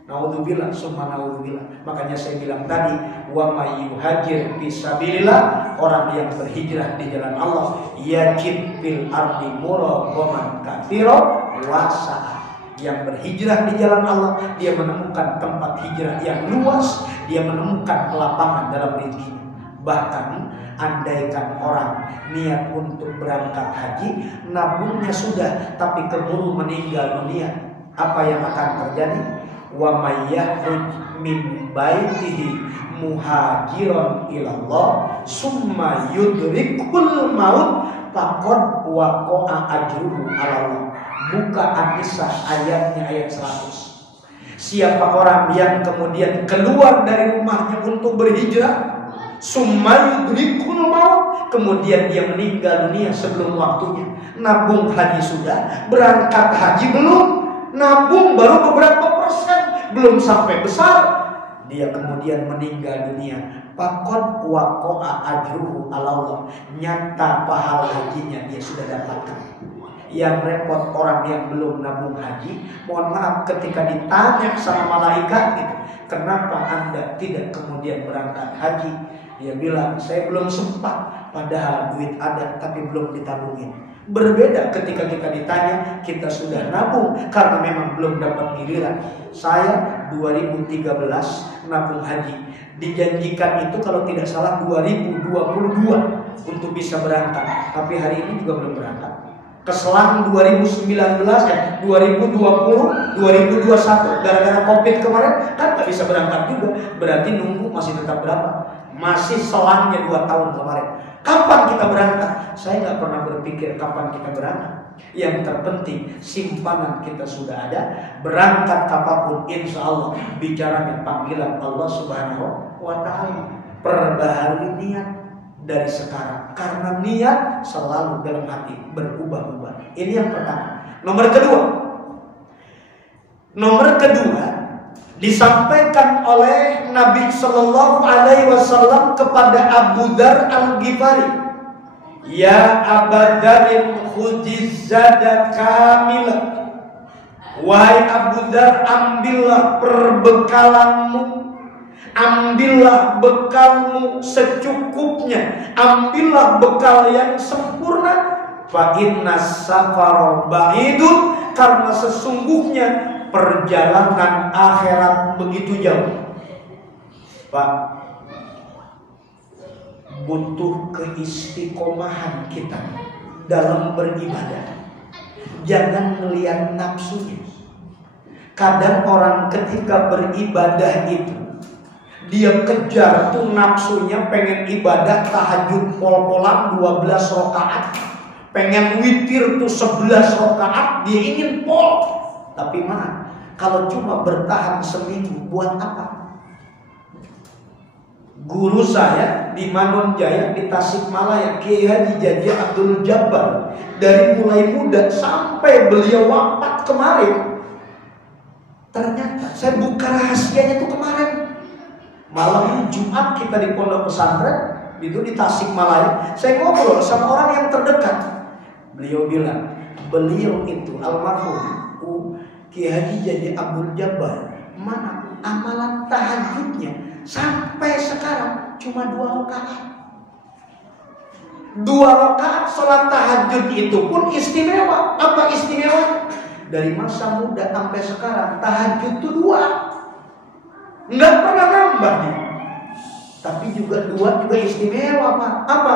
Naudzubillah, summa naudzubillah. Makanya saya bilang tadi, wa may yuhajir fisabilillah, orang yang berhijrah di jalan Allah, yajid fil ardi muraghaman katsira wa sa'a. Yang berhijrah di jalan Allah, dia menemukan tempat hijrah yang luas, dia menemukan kelapangan dalam rezekinya. Bahkan andaikan orang niat untuk berangkat haji, nabungnya sudah, tapi keburu meninggal dunia, apa yang akan terjadi? Wa may yakhruj min baitihi muhajiran ilallah summa yudrikul maut faqad waqa'a ajruhu 'ala Allah. Buka An-Nisa ayatnya, ayat 100. Siapa orang yang kemudian keluar dari rumahnya untuk berhijrah, summa yudrikul maut, kemudian dia meninggal dunia sebelum waktunya. Nabung haji sudah, berangkat haji belum, nabung baru beberapa persen, belum sampai besar, dia kemudian meninggal dunia. Faqad waqa'a ajruhu 'ala Allah. Nyata pahala hajinya dia sudah dapatkan. Yang repot orang yang belum nabung haji, mohon maaf, ketika ditanya sama malaikat gitu, kenapa Anda tidak kemudian berangkat haji? Dia bilang, saya belum sempat, padahal duit ada tapi belum ditabungin. Berbeda ketika kita ditanya, kita sudah nabung karena memang belum dapat giliran. Saya 2013 nabung haji, dijanjikan itu kalau tidak salah 2022 untuk bisa berangkat, tapi hari ini juga belum berangkat. Keselang 2019, 2020, 2021, gara-gara COVID kemarin kan gak bisa berangkat juga. Berarti nunggu masih tetap berapa? Masih selangnya 2 tahun kemarin. Kapan kita berangkat? Saya gak pernah berpikir kapan kita berangkat. Yang terpenting simpanan kita sudah ada. Berangkat apapun, insya Allah bicaranya panggilan Allah Subhanahu wa Ta'ala. Perbaharui niat dari sekarang, karena niat selalu dalam hati berubah-ubah. Ini yang pertama. Nomor kedua disampaikan oleh Nabi Shallallahu Alaihi Wasallam kepada Abu Dzar Al-Ghifari, ya Abu Dzarin khudziz zada kamila. Wahai Abu Dzar, ambillah perbekalanmu, ambillah bekalmu secukupnya, ambillah bekal yang sempurna. Fa inna safara ba'idun, karena sesungguhnya perjalanan akhirat begitu jauh. Pak, butuh keistiqomahan kita dalam beribadah. Jangan melihat nafsunya. Kadang orang ketika beribadah itu, dia kejar tuh nafsunya, pengen ibadah tahajud pol-polan 12 rakaat, pengen witir tuh 11 rakaat, dia ingin pol. Tapi maaf, kalau cuma bertahan seminggu buat apa? Guru saya di Manonjaya, di Tasikmalaya, Kiai Haji Jaji Abdul Jabbar, dari mulai muda sampai beliau wafat kemarin, ternyata saya buka rahasianya tuh kemarin. Malam Jumat kita di pondok pesantren, Itu di Tasikmalaya. Saya ngobrol sama orang yang terdekat. Beliau bilang, beliau itu almarhum Kiai Haji Jadi Abdul Jabbar, mana amalan tahajudnya sampai sekarang cuma 2 rakaat. 2 rakaat sholat tahajud itu pun istimewa. Apa istimewa? Dari masa muda sampai sekarang tahajud itu 2, nggak pernah nambah nih. Tapi juga 2 juga istimewa, Pak. Apa?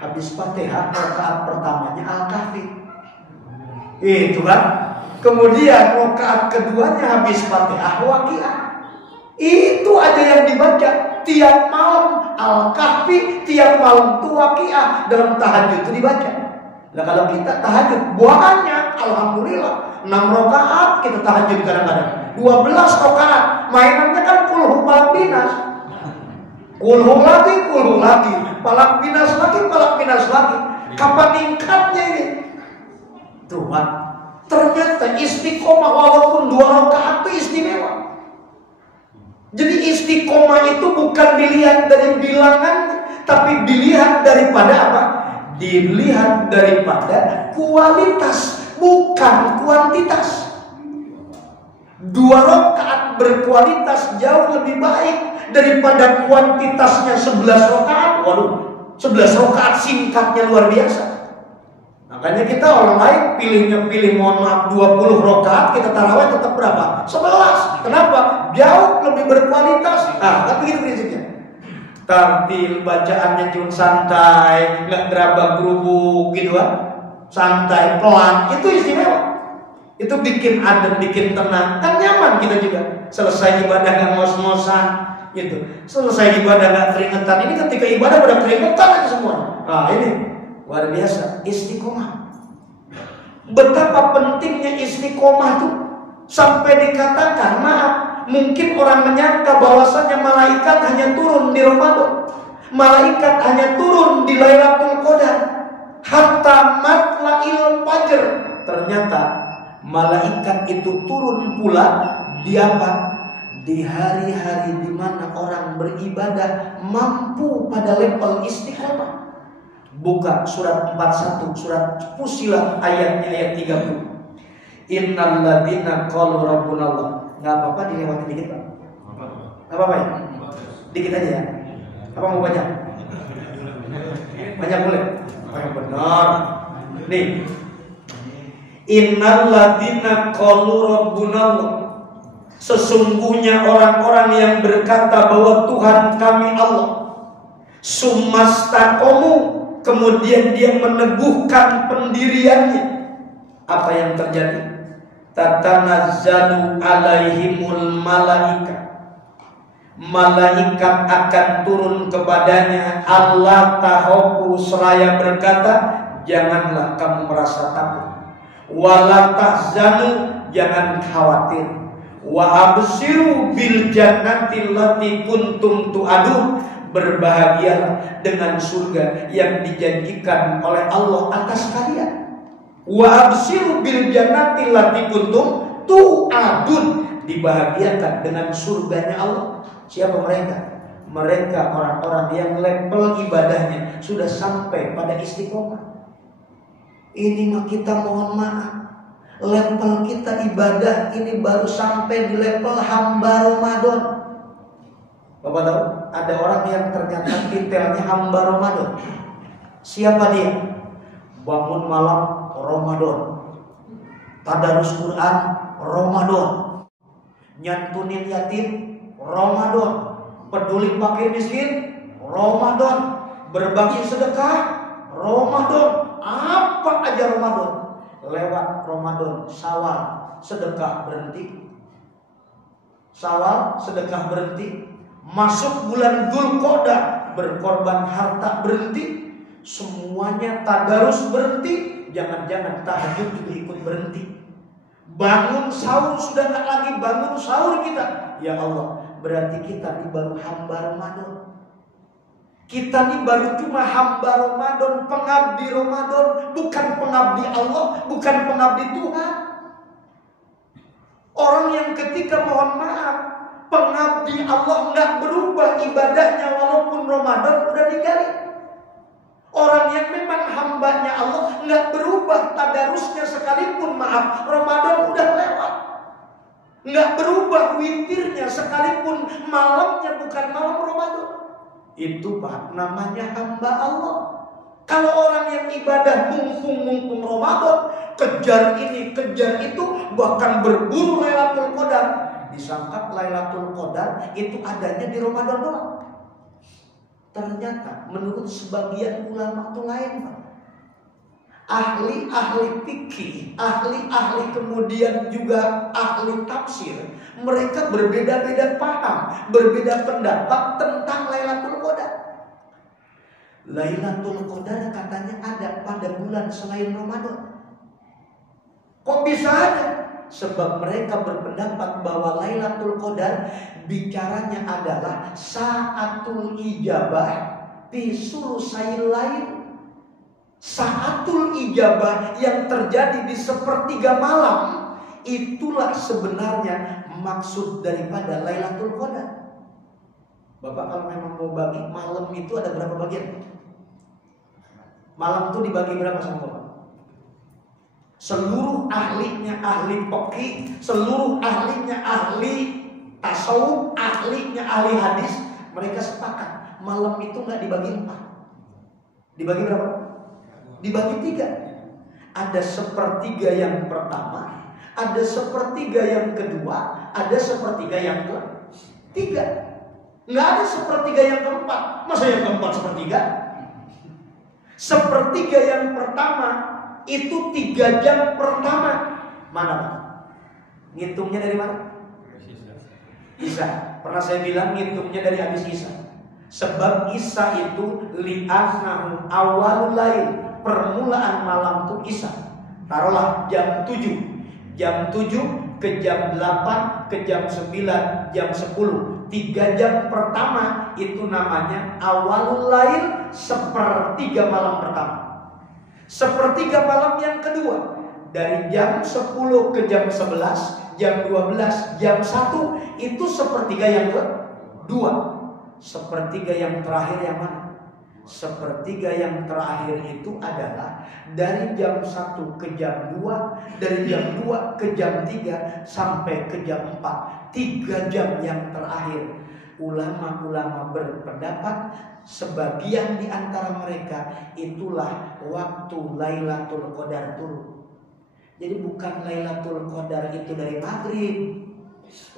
Habis Fatihah rakaat pertamanya Al-Kahfi. Itu kan. Kemudian rakaat keduanya habis Fatihah Waqiah. Itu aja yang dibaca tiap malam Al-Kahfi, tiap malam itu Waqiah. Dalam tahajud itu dibaca. Nah kalau kita tahajud banyak, alhamdulillah 6 rakaat kita tahajud kadang-kadang, 12 rakaat. Mainannya kan kulhu palak binas, kulhu lagi, palak binas lagi. Kapan tingkatnya ini? Tuhan, ternyata istiqomah walaupun 2 rakaat itu istimewa. Jadi istiqomah itu bukan dilihat dari bilangan, tapi dilihat daripada apa? Dilihat daripada kualitas, bukan kuantitas. 2 rakaat berkualitas jauh lebih baik daripada kuantitasnya 11 rakaat. Waduh, 11 rakaat singkatnya luar biasa. Makanya kita orang lain pilih mohon maaf 20 rakaat, kita tarawih tetap berapa? 11. Kenapa? Jauh lebih berkualitas. Nah, kan begitu prinsipnya. Tartil bacaannya cuma santai, nggak gerabak-gerubuk gitu kan, santai pelan, itu istimewa. Itu bikin adem, bikin tenang, kan nyaman kita juga. Selesai ibadah nggak ngos-ngosan, gitu. Selesai ibadah nggak keringetan. Ini ketika ibadah udah keringetan aja semua. Nah ini luar biasa istiqomah. Betapa pentingnya istiqomah tuh sampai dikatakan, maaf, mungkin orang menyangka bahwasanya malaikat hanya turun di Ramadan, malaikat hanya turun di Lailatul Qadar, hatta matla'il fajr. Ternyata malaikat itu turun pula di apa? Di hari-hari di mana orang beribadah mampu pada level istiqomah. Buka surat 41, surat Fussilat ayatnya ayat 30. Innal ladzina qalu rabbunallah. Enggak apa-apa dilewati dikit, Pak. Enggak apa-apa ya? Dikit aja ya. Apa mau banyak? Banyak boleh? Oh, yang benar. Nih. Innal ladzina qalu rabbunallah. Sesungguhnya orang-orang yang berkata bahwa Tuhan kami Allah. Sumastaqomu, kemudian dia meneguhkan pendiriannya. Apa yang terjadi? Tatanazzalu alaihimul malaikat. Malaikat akan turun kepadanya. Allah tahoku seraya berkata, janganlah kamu merasa takut. Wala tahzanu, jangan khawatir. Wa absiru bil jannati allati kuntum tu'adun. Berbahagialah dengan surga yang dijanjikan oleh Allah atas kalian. Wa absiru bil jannati allati kuntum tu'adun. Dibahagiakan dengan surganya Allah. Siapa mereka? Mereka orang-orang yang level ibadahnya sudah sampai pada istiqomah. Ini mah kita mohon maaf, level kita ibadah ini baru sampai di level hamba Ramadan. Bapak tahu? Ada orang yang ternyata titelnya hamba Ramadan. Siapa dia? Bangun malam Ramadan, tadarus Quran Ramadan, nyantunin yatim Ramadan, peduli fakir miskin Ramadan, berbagi sedekah Ramadan, apa aja Ramadan. Lewat Ramadan, Syawal sedekah berhenti, Syawal sedekah berhenti, masuk bulan Dzulqa'dah berkorban harta berhenti, semuanya tadarus berhenti. Jangan-jangan tahajud juga ikut berhenti. Bangun sahur sudah nggak lagi bangun sahur kita. Ya Allah, berarti kita ini baru hamba Ramadan. Kita ini baru cuma hamba Ramadan, pengabdi Ramadan, bukan pengabdi Allah, bukan pengabdi Tuhan. Orang yang ketika mohon maaf pengabdi Allah nggak berubah ibadahnya walaupun Ramadan udah digali. Orang yang memang hambanya Allah nggak berubah tadarusnya sekalipun maaf Ramadan udah lewat. Nggak berubah witirnya sekalipun malamnya bukan malam Ramadan. Itu Pak namanya hamba Allah. Kalau orang yang ibadah mumpung Ramadan, kejar ini, kejar itu, bahkan berburu Lailatul Qadar, disangka Lailatul Qadar itu adanya di Ramadan doang. Ternyata menurut sebagian ulama itu lain, Pak. Ahli-ahli fikih, ahli-ahli kemudian juga ahli tafsir, mereka berbeda-beda paham, berbeda pendapat tentang Lailatul Qadar. Lailatul Qadar katanya ada pada bulan selain Ramadan. Kok bisa ada? Sebab mereka berpendapat bahwa Lailatul Qadar bicaranya adalah saatul ijabah fi sulusail lail. Saatul ijabah yang terjadi di sepertiga malam, itulah sebenarnya maksud daripada Lailatul Qadar. Bapak kalau memang mau bagi malam itu ada berapa bagian? Malam itu dibagi berapa sama Bapak? Seluruh ahlinya ahli fikih, seluruh ahlinya ahli tasawuf, ahlinya ahli hadis, mereka sepakat malam itu nggak dibagi 4. Dibagi berapa? Dibagi 3. Ada sepertiga yang pertama, ada sepertiga yang kedua, ada sepertiga yang ketiga. Nggak ada sepertiga yang keempat. Masa yang keempat sepertiga? Sepertiga yang pertama itu 3 jam pertama. Mana Pak? Ngitungnya dari mana? Isya. Pernah saya bilang ngitungnya dari habis Isya. Sebab Isya itu li'annahu awalul lail, permulaan malam itu Isya. Taruhlah jam 7. Jam 7 ke jam 8 ke jam 9 jam 10. 3 jam pertama itu namanya awalul lail, sepertiga malam pertama. Sepertiga malam yang kedua, dari jam 10 ke jam 11, jam 12, jam 1, itu sepertiga yang kedua. Sepertiga yang terakhir yang mana? Sepertiga yang terakhir itu adalah dari jam 1 ke jam 2, dari jam 2 ke jam 3 sampai ke jam 4. 3 jam yang terakhir. Ulama-ulama berpendapat sebagian di antara mereka itulah waktu Lailatul Qadar turun. Jadi bukan Lailatul Qadar itu dari maghrib.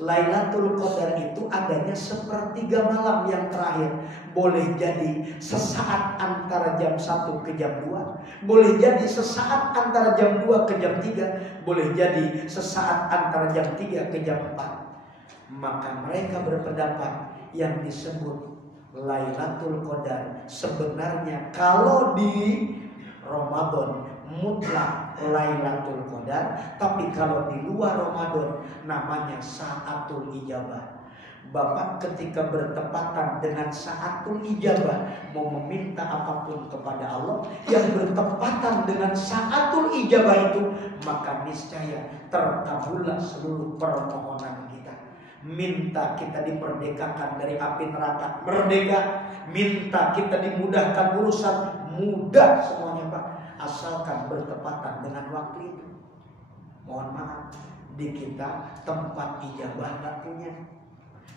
Lailatul Qadar itu adanya sepertiga malam yang terakhir. Boleh jadi sesaat antara jam 1 ke jam 2, boleh jadi sesaat antara jam 2 ke jam 3, boleh jadi sesaat antara jam 3 ke jam 4. Maka mereka berpendapat yang disebut Lailatul Qadar sebenarnya kalau di Ramadan mutlak Lailatul Qadar, tapi kalau di luar Ramadan namanya saatul ijabah. Bapak ketika bertepatan dengan saatul ijabah mau meminta apapun kepada Allah yang bertepatan dengan saatul ijabah itu, maka niscaya terkabullah seluruh permohonan kita. Minta kita diperdekakan dari api neraka, merdeka. Minta kita dimudahkan urusan, mudah semuanya Pak, asalkan bertepatan dengan waktu itu. Mohon maaf, di kita tempat ijabah nggak punya.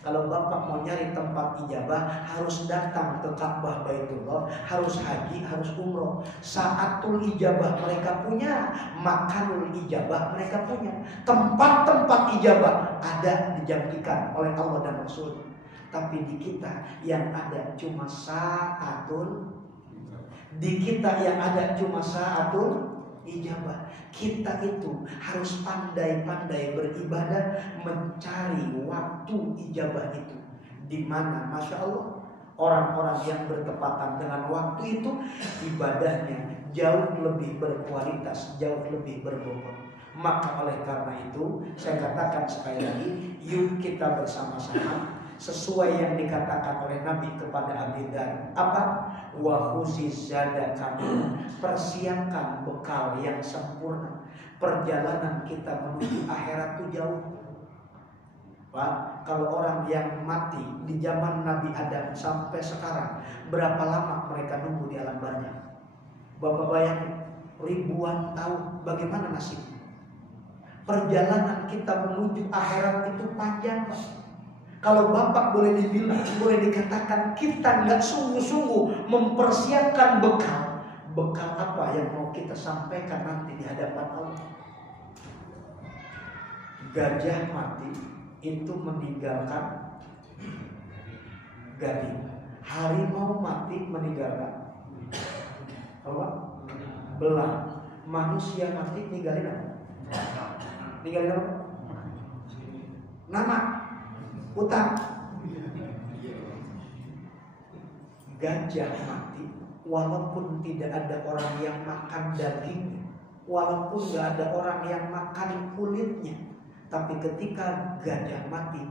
Kalau Bapak mau nyari tempat ijabah harus datang ke Ka'bah Baitullah, harus haji, harus umroh. Saatul ijabah mereka punya, makanul ijabah mereka punya. Tempat-tempat ijabah ada dijanjikan oleh Allah dan Rasul. Tapi di kita yang ada cuma saatul, di kita yang ada cuma saatul ijabah. Kita itu harus pandai-pandai beribadah, mencari waktu ijabah itu. Di mana Masya Allah orang-orang yang bertepatan dengan waktu itu ibadahnya jauh lebih berkualitas, jauh lebih berbobot. Maka oleh karena itu saya katakan sekali lagi, yuk kita bersama-sama sesuai yang dikatakan oleh Nabi kepada Abi Dzar. Apa? Wa khuziz zadakamu, persiapkan bekal yang sempurna. Perjalanan kita menuju akhirat itu jauh. Pak, kalau orang yang mati di zaman Nabi Adam sampai sekarang, berapa lama mereka nunggu di alam barzah? Bapak bayangin, ribuan tahun, bagaimana nasibnya? Perjalanan kita menuju akhirat itu panjang, Pak. Kalau Bapak boleh dibilang, boleh dikatakan kita nggak sungguh-sungguh mempersiapkan bekal apa yang mau kita sampaikan nanti di hadapan Allah. Gajah mati itu meninggalkan gading. Harimau mati meninggalkan apa? Belang. Manusia mati ninggalin apa? Ninggalin apa? Nama, utang. Gajah mati walaupun tidak ada orang yang makan dagingnya, walaupun nggak ada orang yang makan kulitnya, tapi ketika gajah mati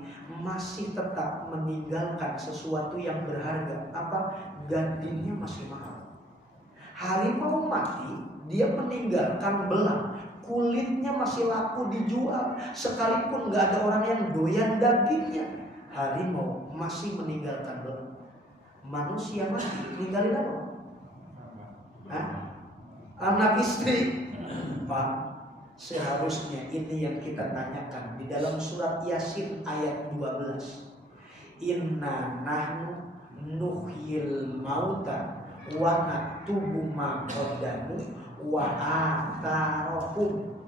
masih tetap meninggalkan sesuatu yang berharga. Apa? Gadingnya masih mahal. Harimau mati, dia meninggalkan belang, kulitnya masih laku dijual, sekalipun nggak ada orang yang doyan dagingnya. Harimau masih meninggalkan belang. Manusia mati ninggalin apa? Hah? Anak istri. Pak, seharusnya ini yang kita tanyakan di dalam surat Yasin ayat 12. Inna nahnu nuhyil mauta wa naktubu ma qaddamu wa atharahum.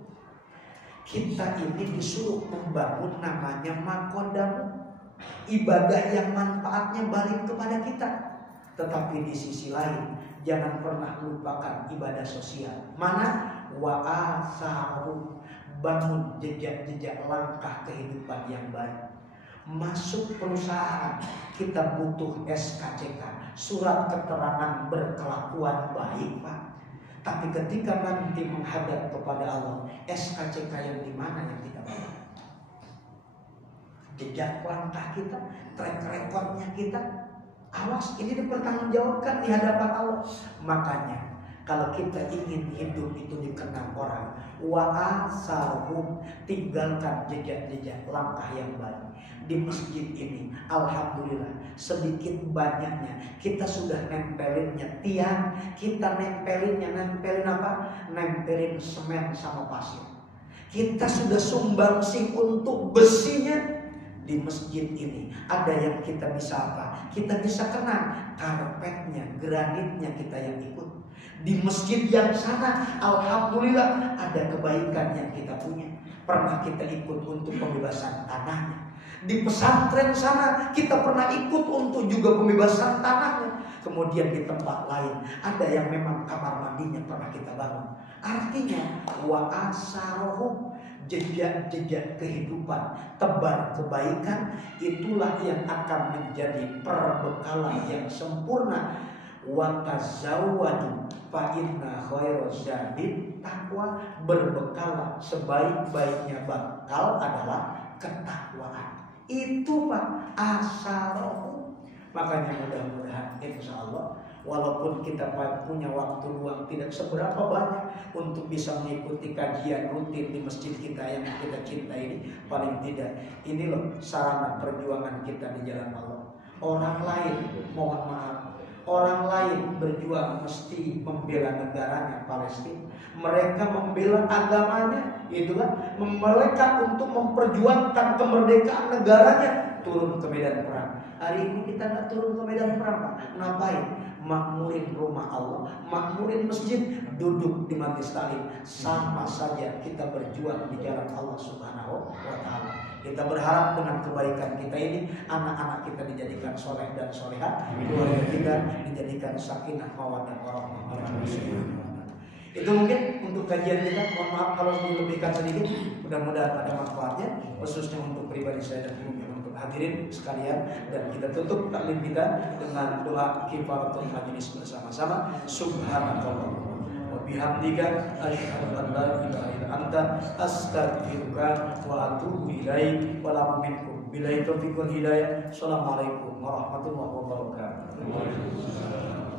Kita ini disuruh membangun namanya maqaddamu, ibadah yang manfaatnya balik kepada kita. Tetapi di sisi lain, jangan pernah lupakan ibadah sosial. Mana? Wa atharahum, bangun jejak-jejak langkah kehidupan yang baik. Masuk perusahaan, kita butuh SKCK, surat keterangan berkelakuan baik, Pak. Tapi ketika nanti menghadap kepada Allah, SKCK yang di mana yang kita bawa? Jejak langkah kita, track recordnya kita, awas, ini dipertanggungjawabkan di hadapan Allah. Makanya kalau kita ingin hidup itu dikenal orang, wa'asarhum, tinggalkan jejak-jejak langkah yang baik. Di masjid ini, alhamdulillah, sedikit banyaknya kita sudah nempelinnya tiang, kita nempelin apa? Nempelin semen sama pasir. Kita sudah sumbangsi untuk besinya. Di masjid ini ada yang kita bisa apa? Kita bisa kenang karpetnya, granitnya kita yang ikut. Di masjid yang sana, alhamdulillah, ada kebaikan yang kita punya. Pernah kita ikut untuk pembebasan tanahnya. Di pesantren sana kita pernah ikut untuk juga pembebasan tanahnya. Kemudian di tempat lain ada yang memang kamar mandinya pernah kita bangun. Artinya wa'asarohum, jejak-jejak kehidupan, tebar kebaikan, itulah yang akan menjadi perbekalan yang sempurna. Wa tazawwadu fa inna khairaz zadi taqwa, berbekalah, sebaik-baiknya bekal adalah ketakwaan. Itu Pak asarohu. Makanya mudah-mudahan insyaallah, walaupun kita punya waktu luang tidak seberapa banyak untuk bisa mengikuti kajian rutin di masjid kita yang kita cinta ini, paling tidak ini loh sarana perjuangan kita di jalan Allah. Orang lain, mohon maaf, orang lain berjuang mesti membela negaranya Palestina. Mereka membela agamanya, itu kan, mereka untuk memperjuangkan kemerdekaan negaranya, turun ke medan perang. Hari ini kita nggak turun ke medan perang, Pak. Ngapain? Makmurin rumah Allah, makmurin masjid, duduk di majlis taklim. Sama saja kita berjuang di jalan Allah Subhanahu wa Ta'ala. Kita berharap dengan kebaikan kita ini, anak-anak kita dijadikan soleh dan soleha, keluarga kita dijadikan sakinah mawaddah warahmah. Itu mungkin untuk kajian kita. Mohon maaf kalau dilebihkan sedikit. Mudah-mudahan ada manfaatnya, khususnya untuk pribadi saya dan mungkin untuk hadirin sekalian. Dan kita tutup taklim kita dengan doa kifaratul majlis bersama-sama. Subhanallah wa bihamdika asyhadu an la ilaha illa anta astaghfiruka wa atubu ilaik. Wa la minkum billahi taufiq wal hidayah. Assalamualaikum warahmatullahi wabarakatuh.